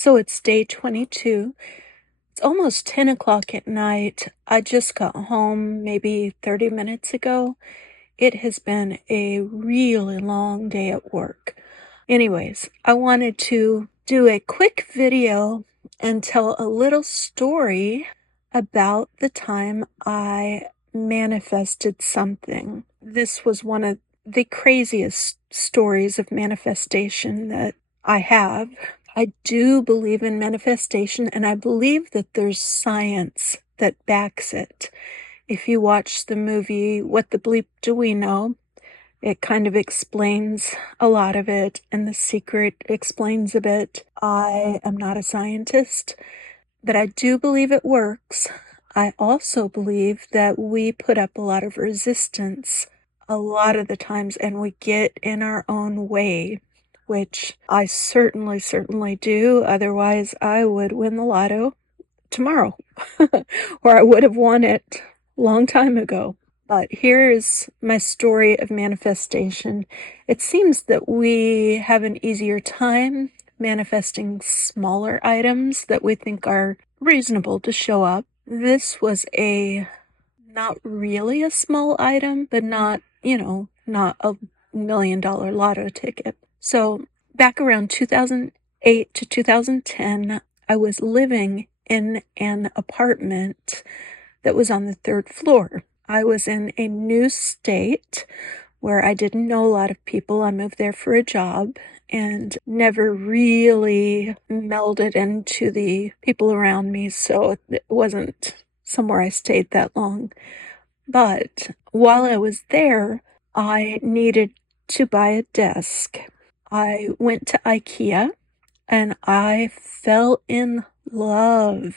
So it's day 22. It's almost 10 o'clock at night. I just got home maybe 30 minutes ago. It has been a really long day at work. Anyways, I wanted to do a quick video and tell a little story about the time I manifested something. This was one of the craziest stories of manifestation that I have. I do believe in manifestation, and I believe that there's science that backs it. If you watch the movie What the Bleep Do We Know, it kind of explains a lot of it, and The Secret explains a bit. I am not a scientist, but I do believe it works. I also believe that we put up a lot of resistance a lot of the times, and we get in our own way, which I certainly do. Otherwise, I would win the lotto tomorrow, or I would have won it a long time ago. But here is my story of manifestation. It seems that we have an easier time manifesting smaller items that we think are reasonable to show up. This was not really a small item, but not a $1 million lotto ticket. So back around 2008 to 2010, I was living in an apartment that was on the third floor. I was in a new state where I didn't know a lot of people. I moved there for a job and never really melded into the people around me, so it wasn't somewhere I stayed that long. But while I was there, I needed to buy a desk. I went to IKEA and I fell in love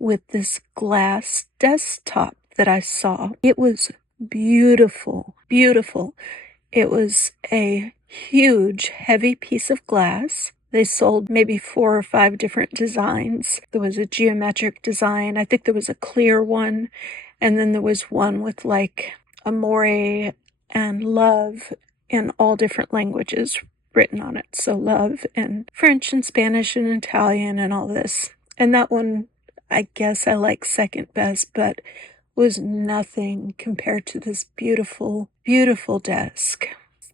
with this glass desktop that I saw. It was beautiful, beautiful. It was a huge, heavy piece of glass. They sold maybe 4 or 5 different designs. There was a geometric design. I think there was a clear one. And then there was one with like amore and love in all different languages written on it. So love in French and Spanish and Italian and all this. And that one, I guess I like second best, but was nothing compared to this beautiful, beautiful desk.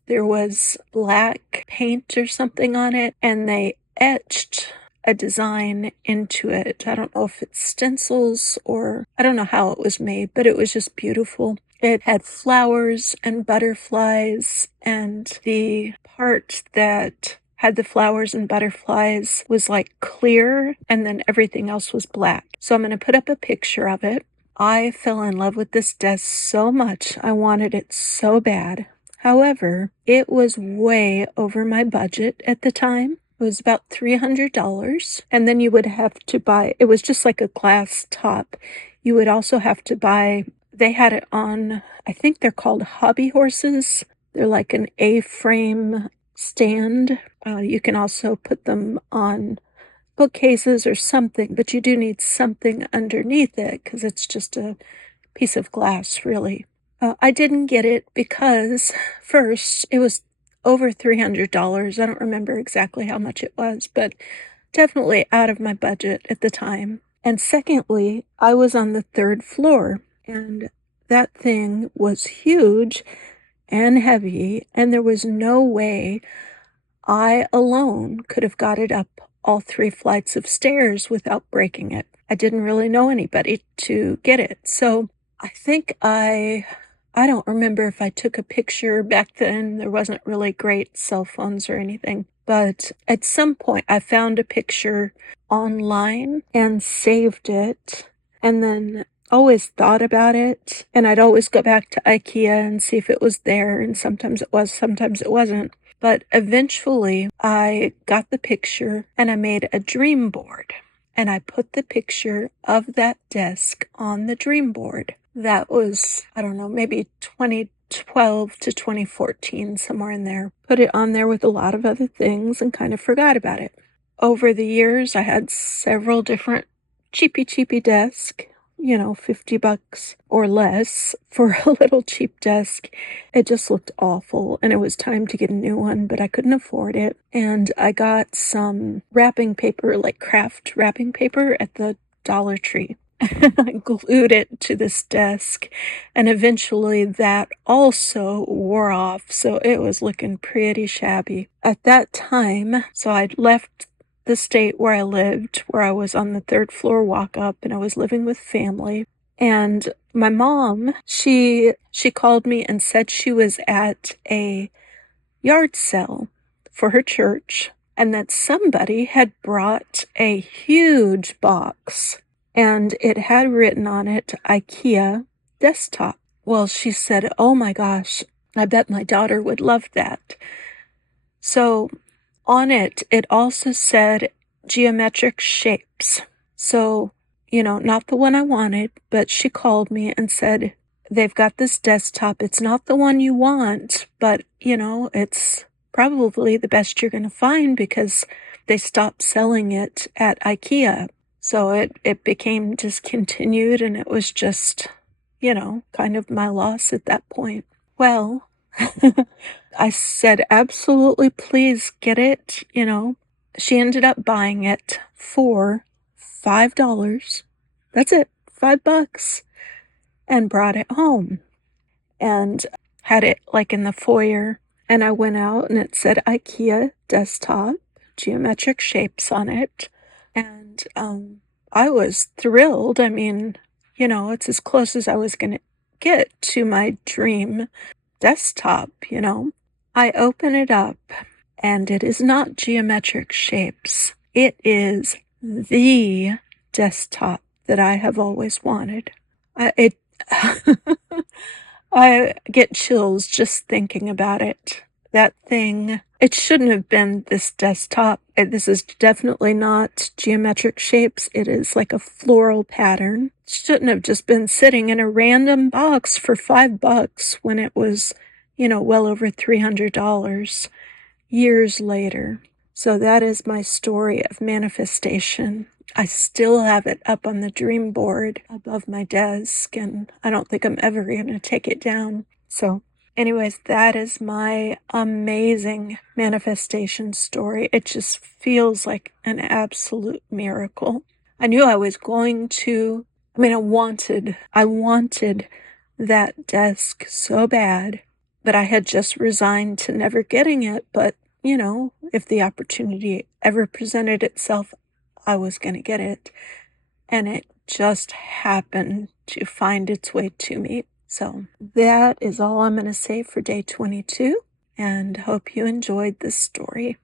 There was black paint or something on it, and they etched a design into it. I don't know if it's stencils or I don't know how it was made, but it was just beautiful. It had flowers and butterflies, and the part that had the flowers and butterflies was like clear, and then everything else was black. So I'm going to put up a picture of it. I fell in love with this desk so much. I wanted it so bad. However, it was way over my budget at the time. It was about $300. And then you would have to buy, it was just like a glass top. You would also have to buy, they had it on, I think they're called hobby horses. They're like an A-frame stand. You can also put them on bookcases or something, but you do need something underneath it because it's just a piece of glass, really. I didn't get it because, first, it was over $300. I don't remember exactly how much it was, but definitely out of my budget at the time. And secondly, I was on the third floor, and that thing was huge and heavy, and there was no way I alone could have got it up all 3 flights of stairs without breaking it. I didn't really know anybody to get it. So I think I don't remember if I took a picture back then. There wasn't really great cell phones or anything. But at some point I found a picture online and saved it, and then always thought about it. And I'd always go back to IKEA and see if it was there. And sometimes it was, sometimes it wasn't. But eventually I got the picture and I made a dream board, and I put the picture of that desk on the dream board. That was, I don't know, maybe 2012 to 2014, somewhere in there. Put it on there with a lot of other things and kind of forgot about it. Over the years, I had several different cheapy desks, $50 or less for a little cheap desk. It just looked awful, and it was time to get a new one, but I couldn't afford it. And I got some wrapping paper, like craft wrapping paper at the Dollar Tree. I glued it to this desk, and eventually that also wore off, so it was looking pretty shabby. At that time, so I'd left the state where I lived, where I was on the third floor walk up, and I was living with family. And my mom, she called me and said she was at a yard sale for her church, and that somebody had brought a huge box, and it had written on it IKEA desktop. Well, she said, "Oh my gosh, I bet my daughter would love that." So on it, it also said geometric shapes. So, not the one I wanted, but she called me and said, "They've got this desktop. It's not the one you want, but, it's probably the best you're going to find because they stopped selling it at IKEA." So it became discontinued, and it was just, kind of my loss at that point. Well, I said, "Absolutely, please get it." She ended up buying it for $5. That's it, $5, and brought it home and had it like in the foyer. And I went out and it said IKEA desktop, geometric shapes on it. And I was thrilled. I mean, it's as close as I was going to get to my dream desktop. I open it up, and it is not geometric shapes. It is the desktop that I have always wanted. It I get chills just thinking about it. That thing, it shouldn't have been this desktop. This is definitely not geometric shapes. It is like a floral pattern. It shouldn't have just been sitting in a random box for $5 when it was, well over $300 years later. So that is my story of manifestation. I still have it up on the dream board above my desk, and I don't think I'm ever going to take it down. So, anyways, that is my amazing manifestation story. It just feels like an absolute miracle. I knew I was going to, I wanted that desk so bad, but I had just resigned to never getting it. But, if the opportunity ever presented itself, I was going to get it. And it just happened to find its way to me. So that is all I'm going to say for day 22. And hope you enjoyed this story.